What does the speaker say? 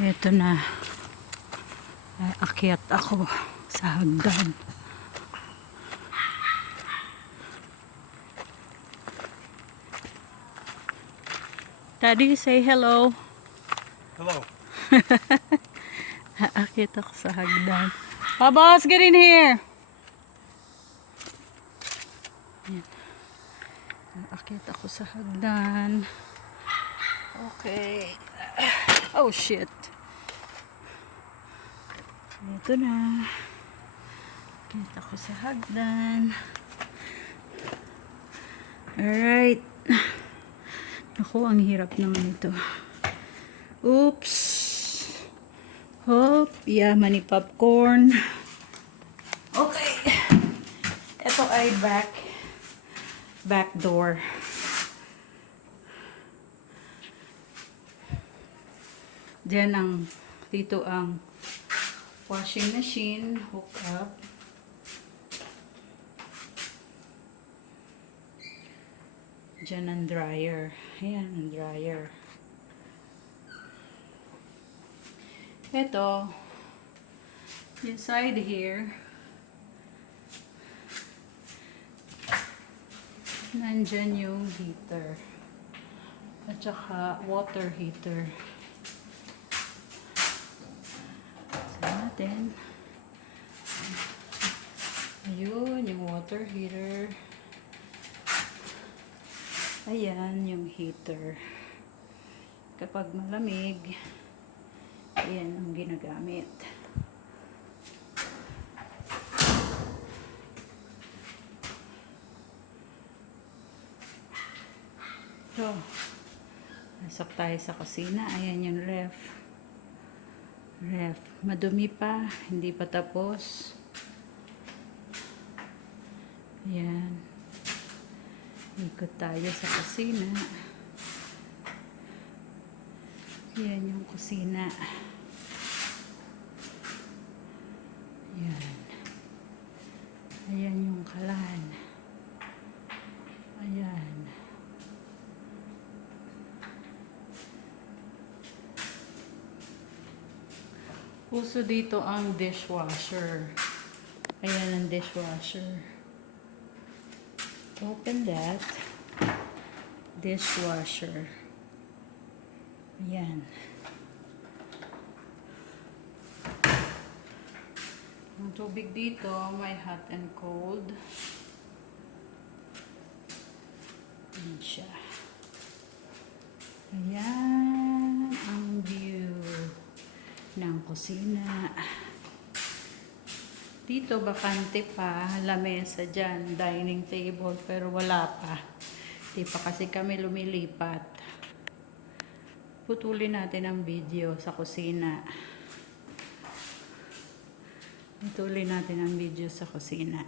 Ito na. Akyat ako sa hagdan. Daddy, say hello. Hello. Akyat ako sa hagdan. Boss, get in here. Ayan. Akyat ako sa hagdan. Okay. Oh shit. Ito na. Akyat ako sa hagdan. Alright. Ako, ang hirap naman ito. Oops. Hop. Yaman ni popcorn. Okay. Ito ay back door. Diyan dito ang washing machine, hook up. Diyan ang dryer. Ayan ang dryer. Ito, inside here, nandyan yung heater. At saka water heater. Natin. Ayun, yung water heater. Ayan, yung heater. Kapag malamig, ayan ang ginagamit. So, nasok tayo sa kusina. Ayan yung ref. Madumi pa, hindi pa tapos. Ayan. Ikot tayo sa kusina. Ayan yung kusina. Ayan. Ayan yung kalan. Ayan. Uso dito ang dishwasher. Ayan ang dishwasher. Open that. Dishwasher. Ayan. Ang tubig dito, may hot and cold. Ayan siya. Ayan ang view ng kusina. Dito bakante pa, lamesa dyan, dining table, pero wala pa. Di pa kasi kami lumilipat. Putulin natin ang video sa kusina. Putulin natin ang video sa kusina.